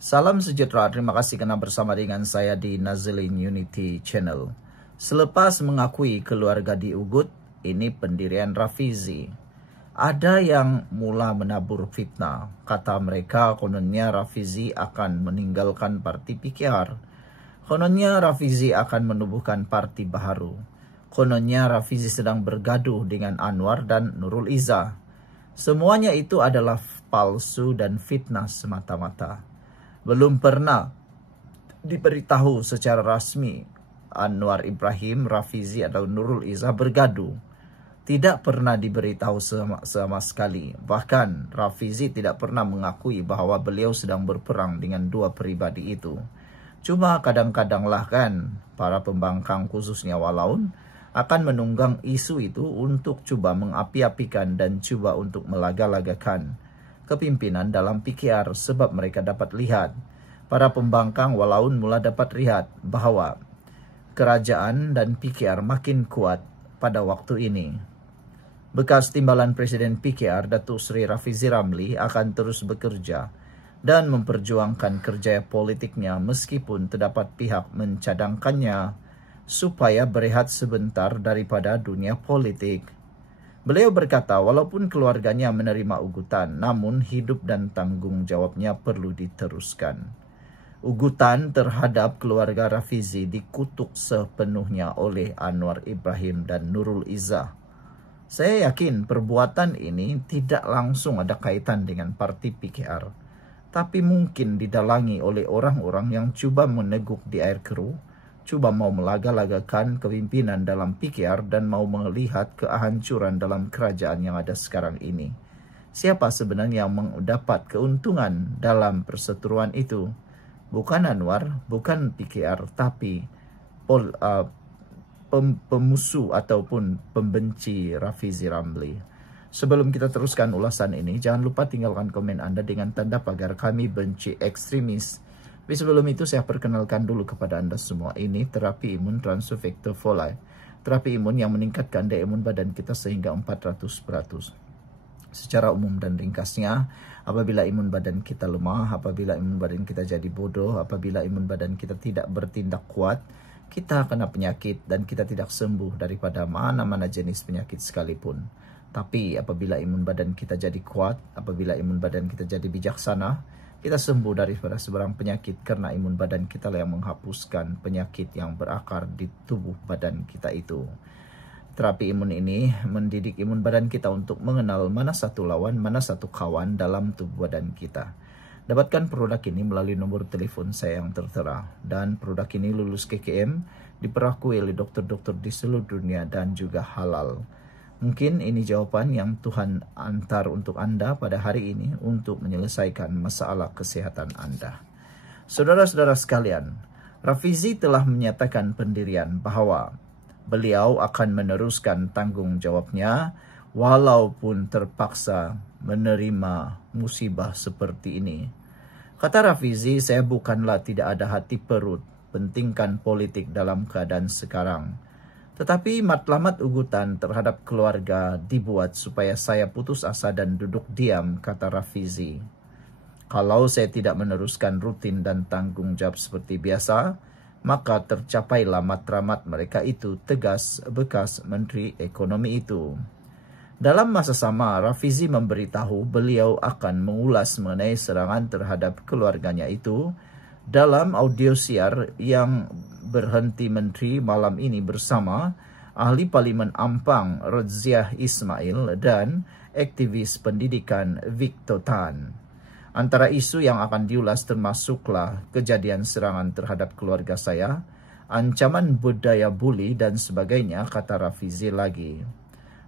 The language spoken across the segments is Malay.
Salam sejahtera, terima kasih karena bersama dengan saya di Nazilin Unity Channel. Selepas mengakui keluarga di Ubud, ini pendirian Rafizi. Ada yang mula menabur fitnah. Kata mereka kononnya Rafizi akan meninggalkan parti PKR. Kononnya Rafizi akan menubuhkan parti baru. Kononnya Rafizi sedang bergaduh dengan Anwar dan Nurul Izzah. Semuanya itu adalah palsu dan fitnah semata-mata. Belum pernah diberitahu secara rasmi Anwar Ibrahim, Rafizi atau Nurul Izzah bergaduh. Tidak pernah diberitahu sama sekali. Bahkan Rafizi tidak pernah mengakui bahwa beliau sedang berperang dengan dua pribadi itu. Cuma kadang-kadanglah kan para pembangkang khususnya Walaun akan menunggang isu itu untuk coba mengapi-apikan dan coba untuk melaga-lagakan kepimpinan dalam PKR, sebab mereka dapat lihat, para pembangkang Walaun mula dapat lihat bahwa kerajaan dan PKR makin kuat pada waktu ini. Bekas timbalan Presiden PKR, Datuk Seri Rafizi Ramli akan terus bekerja dan memperjuangkan kerja politiknya meskipun terdapat pihak mencadangkannya supaya berehat sebentar daripada dunia politik. Beliau berkata walaupun keluarganya menerima ugutan, namun hidup dan tanggung jawabnya perlu diteruskan. Ugutan terhadap keluarga Rafizi dikutuk sepenuhnya oleh Anwar Ibrahim dan Nurul Izzah. Saya yakin perbuatan ini tidak langsung ada kaitan dengan parti PKR, tapi mungkin didalangi oleh orang-orang yang coba meneguk di air keruh, coba mau melaga-lagakan kepimpinan dalam PKR dan mau melihat kehancuran dalam kerajaan yang ada sekarang ini. Siapa sebenarnya yang mendapat keuntungan dalam perseteruan itu? Bukan Anwar, bukan PKR, tapi pemusuh ataupun pembenci Rafizi Ramli. Sebelum kita teruskan ulasan ini, jangan lupa tinggalkan komen Anda dengan tanda pagar kami benci ekstremis. Tapi sebelum itu saya perkenalkan dulu kepada Anda semua, ini terapi imun Transufactor Folai. Terapi imun yang meningkatkan daya imun badan kita sehingga 400%. Secara umum dan ringkasnya, apabila imun badan kita lemah, apabila imun badan kita jadi bodoh, apabila imun badan kita tidak bertindak kuat, kita kena penyakit dan kita tidak sembuh daripada mana-mana jenis penyakit sekalipun. Tapi apabila imun badan kita jadi kuat, apabila imun badan kita jadi bijaksana, kita sembuh daripada sebarang penyakit karena imun badan kita lah yang menghapuskan penyakit yang berakar di tubuh badan kita itu. Terapi imun ini mendidik imun badan kita untuk mengenal mana satu lawan, mana satu kawan dalam tubuh badan kita. Dapatkan produk ini melalui nomor telepon saya yang tertera. Dan produk ini lulus KKM, diperakui oleh dokter-dokter di seluruh dunia dan juga halal. Mungkin ini jawaban yang Tuhan antar untuk Anda pada hari ini untuk menyelesaikan masalah kesehatan Anda. Saudara-saudara sekalian, Rafizi telah menyatakan pendirian bahwa beliau akan meneruskan tanggung jawabnya walaupun terpaksa menerima musibah seperti ini. Kata Rafizi, saya bukanlah tidak ada hati perut, pentingkan politik dalam keadaan sekarang. Tetapi matlamat ugutan terhadap keluarga dibuat supaya saya putus asa dan duduk diam, kata Rafizi. Kalau saya tidak meneruskan rutin dan tanggung jawab seperti biasa, maka tercapailah matlamat mereka itu, tegas bekas Menteri Ekonomi itu. Dalam masa sama, Rafizi memberitahu beliau akan mengulas mengenai serangan terhadap keluarganya itu dalam audio siar yang berhenti menteri malam ini bersama ahli Parlimen Ampang Rodziah Ismail dan aktivis pendidikan Victor Tan. Antara isu yang akan diulas termasuklah kejadian serangan terhadap keluarga saya, ancaman budaya bully dan sebagainya, kata Rafizi lagi.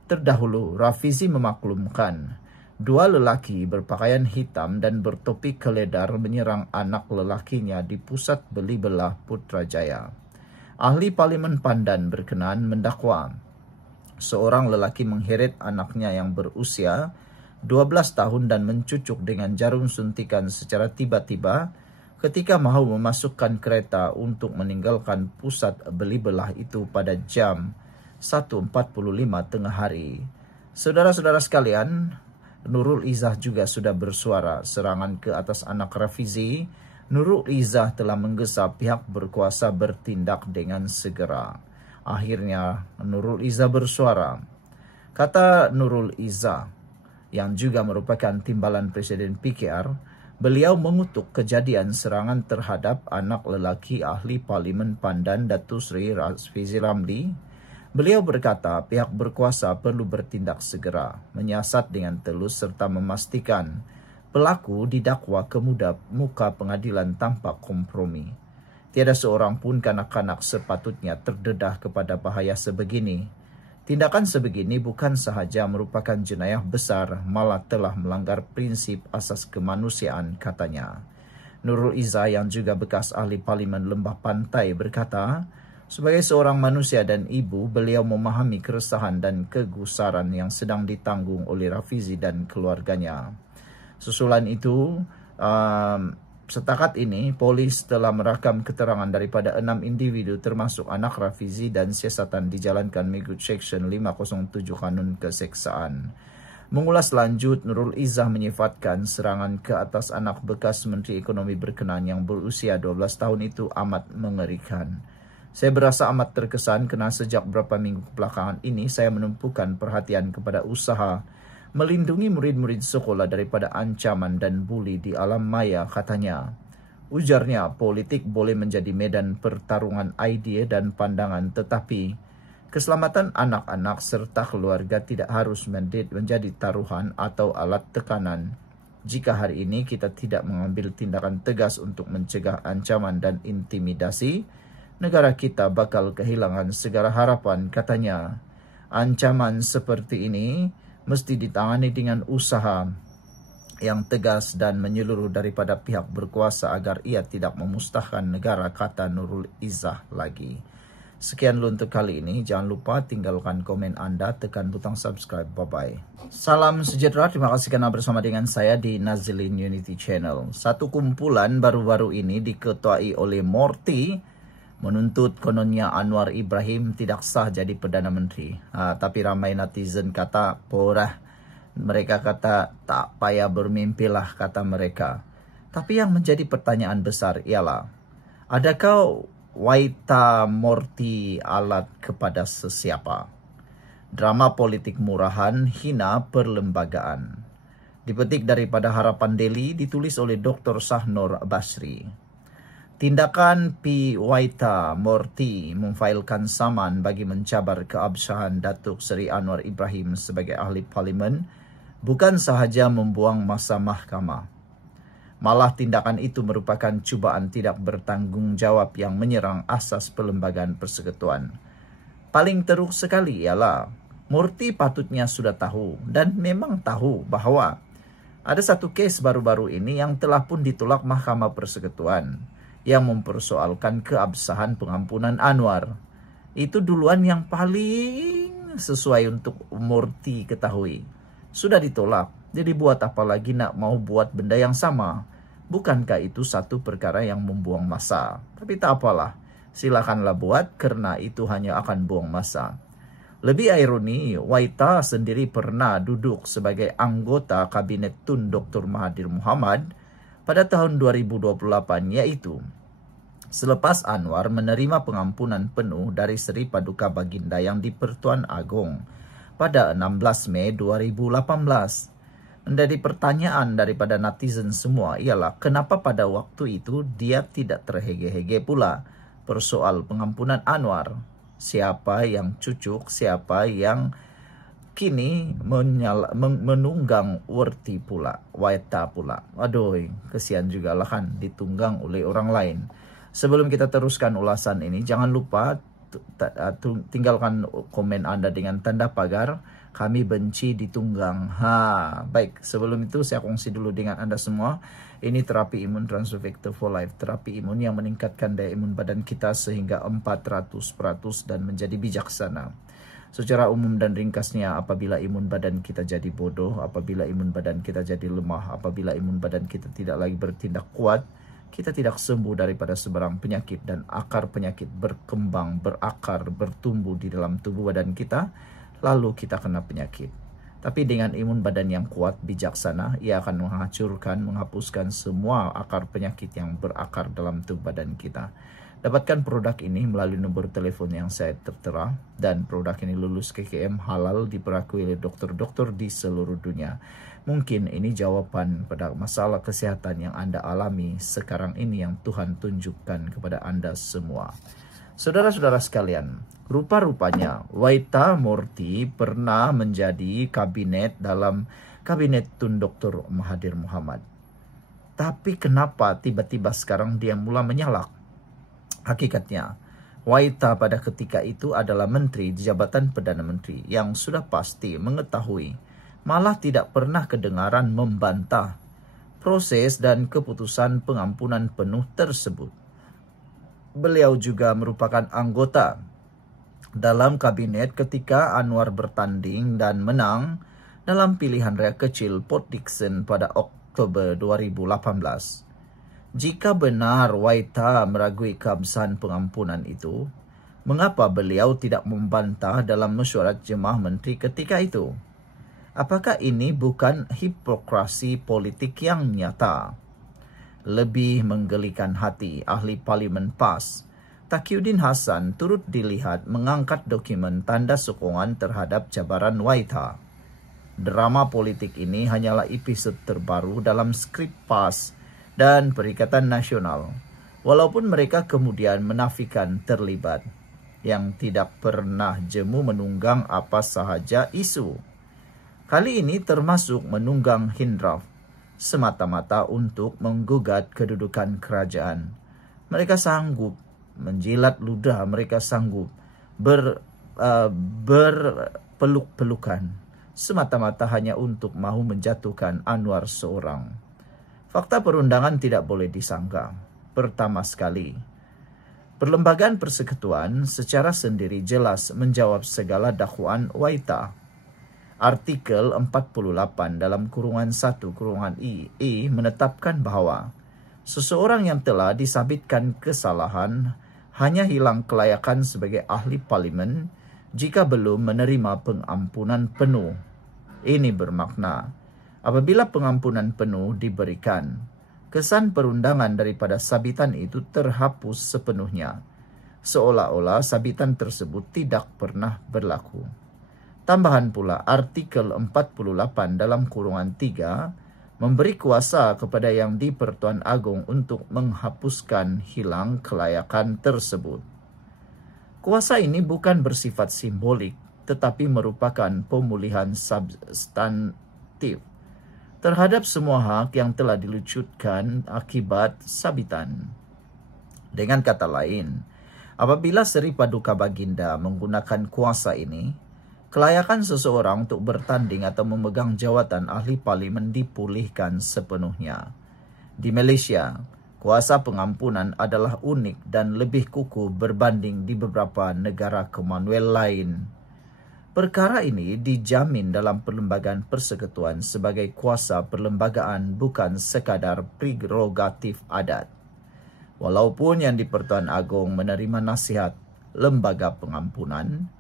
Terdahulu, Rafizi memaklumkan dua lelaki berpakaian hitam dan bertopi keledar menyerang anak lelakinya di pusat beli belah Putrajaya. Ahli Parlimen Pandan berkenan mendakwa seorang lelaki mengheret anaknya yang berusia 12 tahun dan mencucuk dengan jarum suntikan secara tiba-tiba ketika mahu memasukkan kereta untuk meninggalkan pusat beli belah itu pada jam 1.45 tengah hari. Saudara-saudara sekalian, Nurul Izzah juga sudah bersuara serangan ke atas anak Rafizi Nurul Izzah telah menggesa pihak berkuasa bertindak dengan segera. Akhirnya Nurul Izzah bersuara. Kata Nurul Izzah, yang juga merupakan timbalan Presiden PKR, beliau mengutuk kejadian serangan terhadap anak lelaki ahli Parlimen Pandan Datuk Seri Rafizi Ramli. Beliau berkata pihak berkuasa perlu bertindak segera, menyiasat dengan telus serta memastikan pelaku didakwa ke muka pengadilan tanpa kompromi. Tiada seorang pun kanak-kanak sepatutnya terdedah kepada bahaya sebegini. Tindakan sebegini bukan sahaja merupakan jenayah besar, malah telah melanggar prinsip asas kemanusiaan, katanya. Nurul Izzah yang juga bekas ahli Parlimen Lembah Pantai berkata, sebagai seorang manusia dan ibu, beliau memahami keresahan dan kegusaran yang sedang ditanggung oleh Rafizi dan keluarganya. Susulan itu, setakat ini, polis telah merakam keterangan daripada 6 individu termasuk anak Rafizi dan siasatan dijalankan mengikut Seksyen 507 Kanun Keseksaan. Mengulas lanjut, Nurul Izzah menyifatkan serangan ke atas anak bekas Menteri Ekonomi berkenan yang berusia 12 tahun itu amat mengerikan. Saya berasa amat terkesan kerana sejak beberapa minggu belakangan ini saya menumpukan perhatian kepada usaha melindungi murid-murid sekolah daripada ancaman dan buli di alam maya, katanya. Ujarnya, politik boleh menjadi medan pertarungan idea dan pandangan, tetapi keselamatan anak-anak serta keluarga tidak harus menjadi taruhan atau alat tekanan. Jika hari ini kita tidak mengambil tindakan tegas untuk mencegah ancaman dan intimidasi, negara kita bakal kehilangan segala harapan, katanya. Ancaman seperti ini mesti ditangani dengan usaha yang tegas dan menyeluruh daripada pihak berkuasa agar ia tidak memusnahkan negara, kata Nurul Izzah lagi. Sekian dulu untuk kali ini. Jangan lupa tinggalkan komen Anda, tekan butang subscribe. Bye-bye. Salam sejahtera, terima kasih karena bersama dengan saya di Nazilin Unity Channel. Satu kumpulan baru-baru ini diketuai oleh Morty menuntut kononnya Anwar Ibrahim tidak sah jadi Perdana Menteri. Tapi ramai netizen kata, porah. Mereka kata, tak payah bermimpilah, kata mereka. Tapi yang menjadi pertanyaan besar ialah, adakah Waita Morty alat kepada sesiapa? Drama politik murahan hina perlembagaan. Dipetik daripada Harapan Daily, ditulis oleh Dr. Sahnor Basri. Tindakan P. Waita Morty memfailkan saman bagi mencabar keabsahan Datuk Seri Anwar Ibrahim sebagai ahli parlimen bukan sahaja membuang masa mahkamah. Malah tindakan itu merupakan cubaan tidak bertanggungjawab yang menyerang asas perlembagaan persekutuan. Paling teruk sekali ialah Morty patutnya sudah tahu dan memang tahu bahawa ada satu kes baru-baru ini yang telah pun ditolak Mahkamah Persekutuan yang mempersoalkan keabsahan pengampunan Anwar. Itu duluan yang paling sesuai untuk Morty ketahui. Sudah ditolak, jadi buat apa lagi nak mau buat benda yang sama? Bukankah itu satu perkara yang membuang masa? Tapi tak apalah, silakanlah buat kerana itu hanya akan buang masa. Lebih ironi, Waita sendiri pernah duduk sebagai anggota Kabinet Tun Dr. Mahathir Mohamad pada tahun 2028, yaitu selepas Anwar menerima pengampunan penuh dari Seri Paduka Baginda yang di Pertuan Agong pada 16 Mei 2018. Menjadi pertanyaan daripada netizen semua ialah kenapa pada waktu itu dia tidak terhege-hege pula persoal pengampunan Anwar. Siapa yang cucuk, siapa yang kini menunggang Waita pula. Aduh, kesian juga lah kan ditunggang oleh orang lain. Sebelum kita teruskan ulasan ini, jangan lupa tinggalkan komen Anda dengan tanda pagar. Kami benci ditunggang. Baik, sebelum itu saya kongsi dulu dengan Anda semua. Ini terapi imun Transfector for Life. Terapi imun yang meningkatkan daya imun badan kita sehingga 400% dan menjadi bijaksana. Secara umum dan ringkasnya, apabila imun badan kita jadi bodoh, apabila imun badan kita jadi lemah, apabila imun badan kita tidak lagi bertindak kuat, kita tidak sembuh daripada sebarang penyakit dan akar penyakit berkembang, berakar, bertumbuh di dalam tubuh badan kita, lalu kita kena penyakit. Tapi dengan imun badan yang kuat, bijaksana, ia akan menghapuskan semua akar penyakit yang berakar dalam tubuh badan kita. Dapatkan produk ini melalui nomor telepon yang saya tertera, dan produk ini lulus KKM halal, diperakui oleh dokter-dokter di seluruh dunia. Mungkin ini jawaban pada masalah kesehatan yang Anda alami sekarang ini yang Tuhan tunjukkan kepada Anda semua. Saudara-saudara sekalian, rupa-rupanya Waita Murty pernah menjadi dalam kabinet Tun Dr. Mahathir Mohamad. Tapi kenapa tiba-tiba sekarang dia mulai menyalak? Hakikatnya, Waita pada ketika itu adalah menteri di jabatan Perdana Menteri yang sudah pasti mengetahui, malah tidak pernah kedengaran membantah proses dan keputusan pengampunan penuh tersebut. Beliau juga merupakan anggota dalam kabinet ketika Anwar bertanding dan menang dalam pilihan raya kecil Port Dickson pada Oktober 2018. Jika benar Waita meragui keabsahan pengampunan itu, mengapa beliau tidak membantah dalam mesyuarat jemaah menteri ketika itu? Apakah ini bukan hipokrasi politik yang nyata? Lebih menggelikan hati, ahli parlimen PAS, Taqiyuddin Hasan turut dilihat mengangkat dokumen tanda sokongan terhadap cabaran Waita. Drama politik ini hanyalah episode terbaru dalam skrip PAS dan Perikatan Nasional, walaupun mereka kemudian menafikan terlibat, yang tidak pernah jemu menunggang apa sahaja isu. Kali ini termasuk menunggang Hindraf, semata-mata untuk menggugat kedudukan kerajaan. Mereka sanggup menjilat ludah, mereka sanggup berpeluk-pelukan, semata-mata hanya untuk mahu menjatuhkan Anwar seorang. Fakta perundangan tidak boleh disangka. Pertama sekali, Perlembagaan Persekutuan secara sendiri jelas menjawab segala dakwaan Waita. Artikel 48 dalam kurungan 1 kurungan I menetapkan bahwa seseorang yang telah disabitkan kesalahan hanya hilang kelayakan sebagai ahli parlimen jika belum menerima pengampunan penuh. Ini bermakna, apabila pengampunan penuh diberikan, kesan perundangan daripada sabitan itu terhapus sepenuhnya, seolah-olah sabitan tersebut tidak pernah berlaku. Tambahan pula, artikel 48 dalam kurungan 3 memberi kuasa kepada yang di-Pertuan Agong untuk menghapuskan hilang kelayakan tersebut. Kuasa ini bukan bersifat simbolik, tetapi merupakan pemulihan substantif terhadap semua hak yang telah dilucutkan akibat sabitan. Dengan kata lain, apabila Seri Paduka Baginda menggunakan kuasa ini, kelayakan seseorang untuk bertanding atau memegang jawatan ahli parlimen dipulihkan sepenuhnya. Di Malaysia, kuasa pengampunan adalah unik dan lebih kukuh berbanding di beberapa negara Commonwealth lain. Perkara ini dijamin dalam Perlembagaan Persekutuan sebagai kuasa perlembagaan, bukan sekadar prerogatif adat. Walaupun yang di-Pertuan Agong menerima nasihat lembaga pengampunan,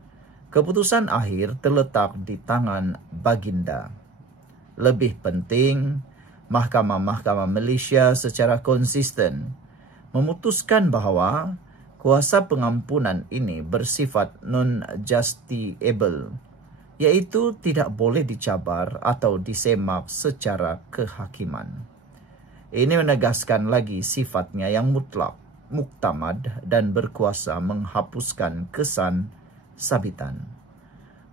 keputusan akhir terletak di tangan Baginda. Lebih penting, mahkamah-mahkamah Malaysia secara konsisten memutuskan bahawa kuasa pengampunan ini bersifat non-justiciable, yaitu tidak boleh dicabar atau disemak secara kehakiman. Ini menegaskan lagi sifatnya yang mutlak, muktamad dan berkuasa menghapuskan kesan sabitan.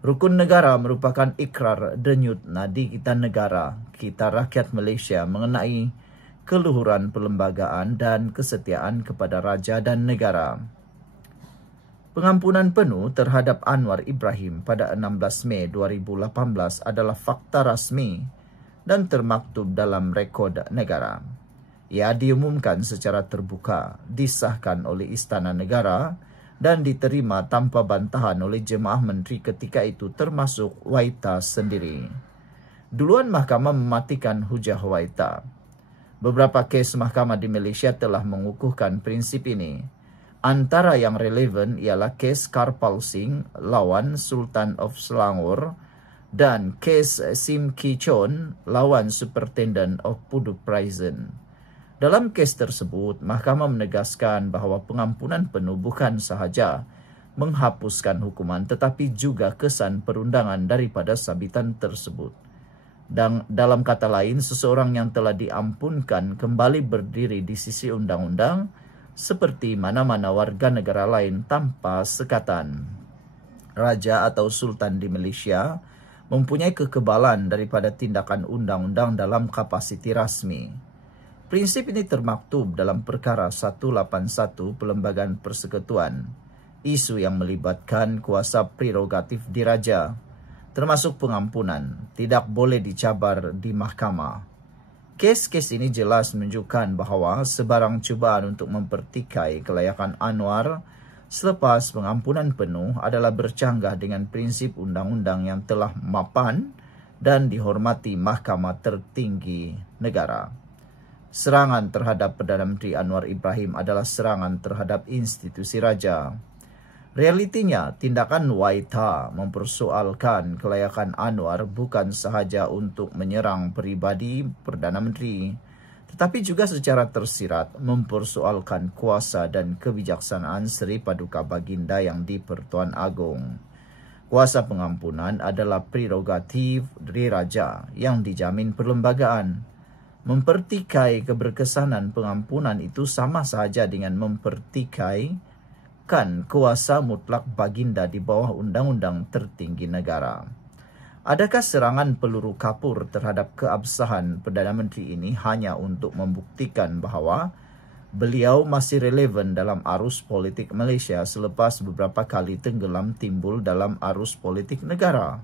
Rukun negara merupakan ikrar denyut nadi kita negara, kita rakyat Malaysia mengenai keluhuran perlembagaan dan kesetiaan kepada raja dan negara. Pengampunan penuh terhadap Anwar Ibrahim pada 16 Mei 2018 adalah fakta rasmi dan termaktub dalam rekod negara. Ia diumumkan secara terbuka, disahkan oleh Istana Negara dan diterima tanpa bantahan oleh jemaah menteri ketika itu, termasuk Waita sendiri. Duluan mahkamah mematikan hujah Waita. Beberapa kes mahkamah di Malaysia telah mengukuhkan prinsip ini. Antara yang relevan ialah kes Karpal Singh lawan Sultan of Selangor dan kes Sim Ki Chon lawan Superintendent of Puduk Prison. Dalam kes tersebut, mahkamah menegaskan bahawa pengampunan penuh bukan sahaja menghapuskan hukuman tetapi juga kesan perundangan daripada sabitan tersebut. Dan dalam kata lain, seseorang yang telah diampunkan kembali berdiri di sisi undang-undang seperti mana-mana warga negara lain tanpa sekatan. Raja atau Sultan di Malaysia mempunyai kekebalan daripada tindakan undang-undang dalam kapasiti rasmi. Prinsip ini termaktub dalam Perkara 181 Perlembagaan Persekutuan, isu yang melibatkan kuasa prerogatif diraja, termasuk pengampunan, tidak boleh dicabar di mahkamah. Kes-kes ini jelas menunjukkan bahawa sebarang cubaan untuk mempertikai kelayakan Anwar selepas pengampunan penuh adalah bercanggah dengan prinsip undang-undang yang telah mapan dan dihormati mahkamah tertinggi negara. Serangan terhadap Perdana Menteri Anwar Ibrahim adalah serangan terhadap institusi raja. Realitinya, tindakan Waitha mempersoalkan kelayakan Anwar bukan sahaja untuk menyerang peribadi Perdana Menteri, tetapi juga secara tersirat mempersoalkan kuasa dan kebijaksanaan Seri Paduka Baginda yang di-Pertuan Agong. Kuasa pengampunan adalah prerogatif dari raja yang dijamin perlembagaan. Mempertikai keberkesanan pengampunan itu sama sahaja dengan mempertikaikan kuasa mutlak baginda di bawah undang-undang tertinggi negara. Adakah serangan peluru kapur terhadap keabsahan Perdana Menteri ini hanya untuk membuktikan bahawa beliau masih relevan dalam arus politik Malaysia selepas beberapa kali tenggelam timbul dalam arus politik negara?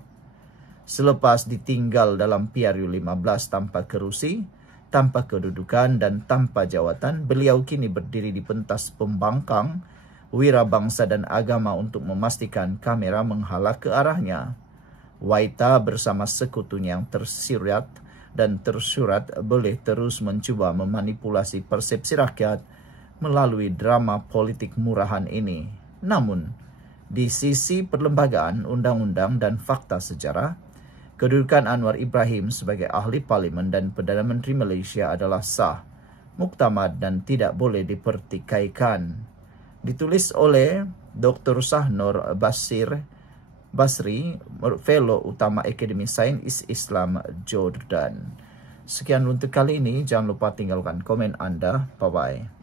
Selepas ditinggal dalam PRU15 tanpa kerusi, tanpa kedudukan dan tanpa jawatan, beliau kini berdiri di pentas pembangkang wira bangsa dan agama untuk memastikan kamera menghala ke arahnya. Waitha bersama sekutunya yang tersirat dan tersurat boleh terus mencuba memanipulasi persepsi rakyat melalui drama politik murahan ini. Namun, di sisi perlembagaan, undang-undang dan fakta sejarah, kedudukan Anwar Ibrahim sebagai ahli parlimen dan Perdana Menteri Malaysia adalah sah, muktamad dan tidak boleh dipertikaikan. Ditulis oleh Dr. Sahnur Basri, Fellow Utama Akademi Sains Islam Jordan. Sekian untuk kali ini, jangan lupa tinggalkan komen Anda. Bye-bye.